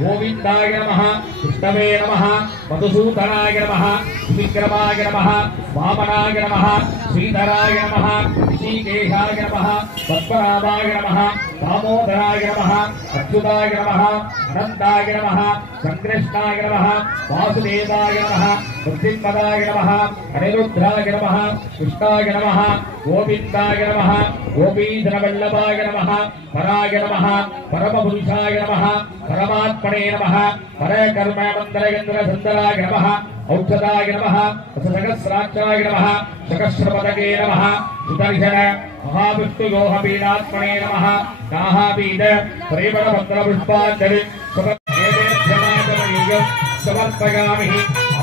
गोविंदाय नमः कृष्णवे नमः मधुसूदनाय नमः विक्रमाय नमः वामनाय नमः श्रीधराय नमः ऋषिकेशाय नमः पद्मनाभाय नमः दामोदराय नमः अच्युताय नमः अनंताय नमः संकृष्णाय नमः वासुदेवाय नमः बुद्धिमदाय नमः अनिरुद्धाय नमः कृष्णाय नमः गोविंदाय नमः गोपीधरवल्लभाय नमः पराय नमः परमपुरुषाय नमः परमात्मने नमः परकर्म मंत्रयंत्र सुंदराय नमः औषधाय नमः सहस्राक्षाय नमः शकस्रपदके नमः सुदर्शन महाविष्णुयोगपीडात्मने नमः दाहापीड प्रेमभद्रपुष्पाञ्जलि समर्पयामि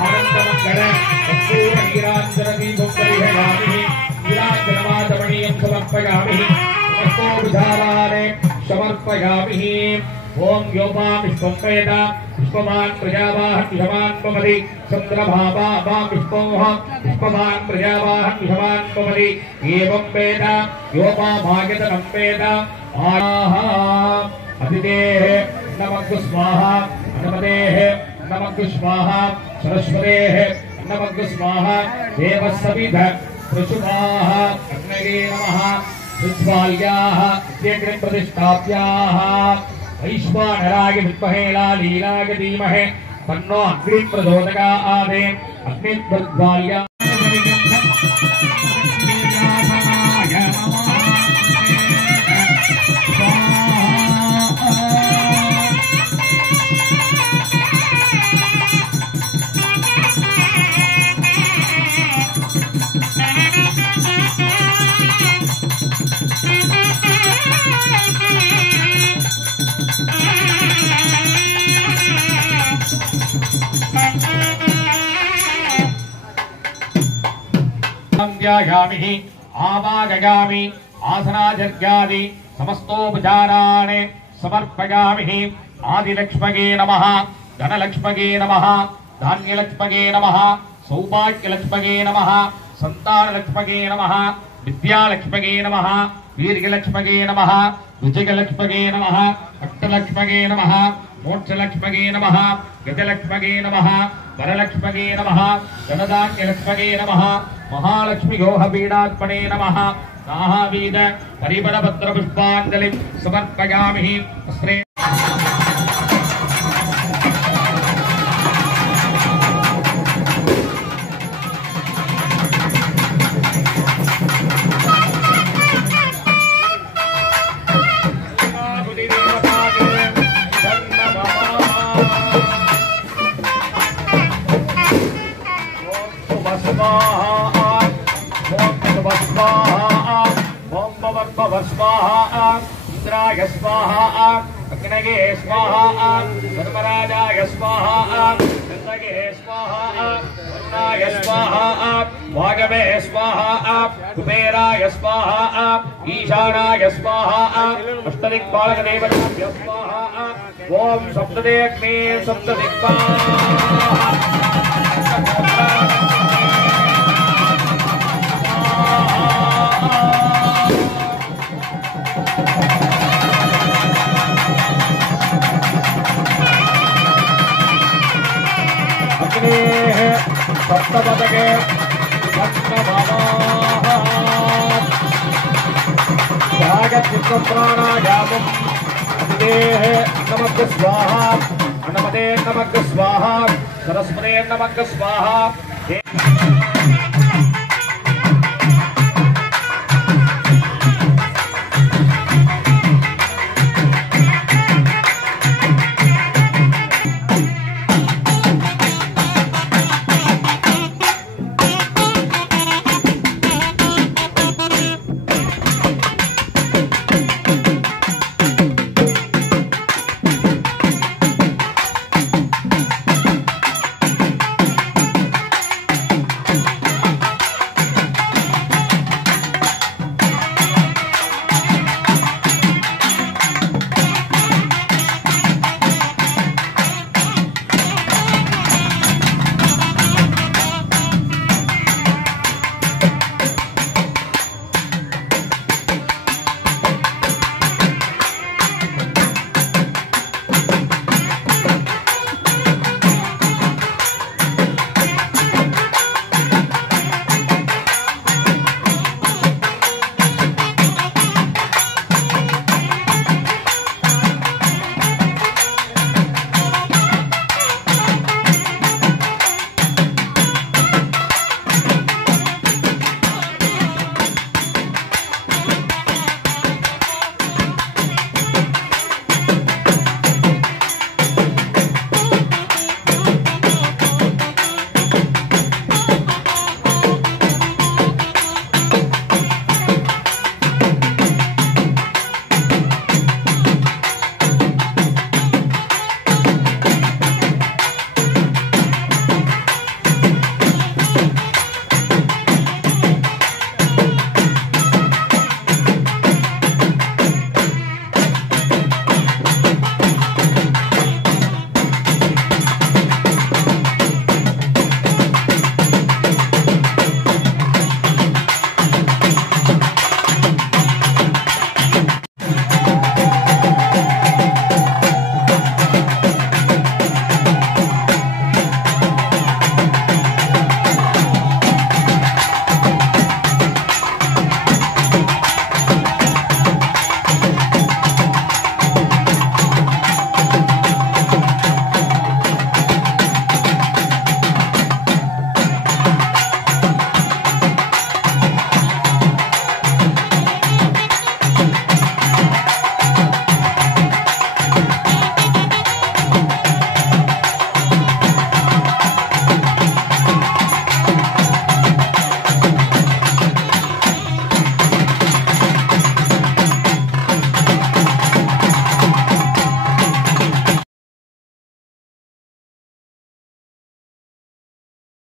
आनन्दमङ्गल कस्तूर हीराञ्जनदीपं परिहरामि हीराञ्जनमाधमणीयं समर्पयामि समस्तोपचारान् समर्पयामि ओम योपां विश्वं वेद विश्ववान् प्रजावाहं विश्ववान् भवति चन्द्रभावां विश्वोऽहं विश्ववान् प्रजावाहं विश्ववान् भवति एवं वेद योपामायतनं वेद आह अतिथेः नमः स्वाहा नमदेः नमः स्वाहा सरस्वतेः नमः स्वाहा देवस्सविध प्रचुवाः अग्नये नमः विद्वाल्याः इत्यग्रे प्रतिष्ठाप्याः वैश्वानराय विद्महे लीलाय धीमहि तन्नो अग्नि प्रचोदयात् अग्निप्रज्वाल्या आवागयामि आसनाजर्गादि समस्तोपचारान् समर्पयामि आदिलक्ष्मगे नमः धनलक्ष्मगे नमः धान्यलक्ष्मगे नमः सौभाग्यलक्ष्मगे नमः संतानलक्ष्मगे नमः विद्यालक्ष्मगे नमः वीर्यलक्ष्मगे नमः विजयलक्ष्मगे नमः अष्टलक्ष्मगे नमः मोक्षलक्ष्मगे नमः गजलक्ष्मगे नमः वरलक्ष्मगे नमः धनधान्यलक्ष्मगे नमः महालक्ष्मीयोगपीडात्मने नमः नाहावीद परिमलपत्रपुष्पाञ्जलिं समर्पयामि स्वाहा इंद्राय स्वाहा अग्नये स्वाहा धर्मराजाय स्वाहा गंगये स्वाहा वरुणाय स्वाहा भागवे स्वाहा कुबेराय स्वाहा ईशानाय स्वाहा अष्टदिक्पालकदेवताभ्यो स्वाहा ओम सप्तदे अग्ने सप्तपदके प्राणायामम् अतिथेः नमः स्वाहा अन्नमते नमः स्वाहा सरस्वते नमः स्वाहा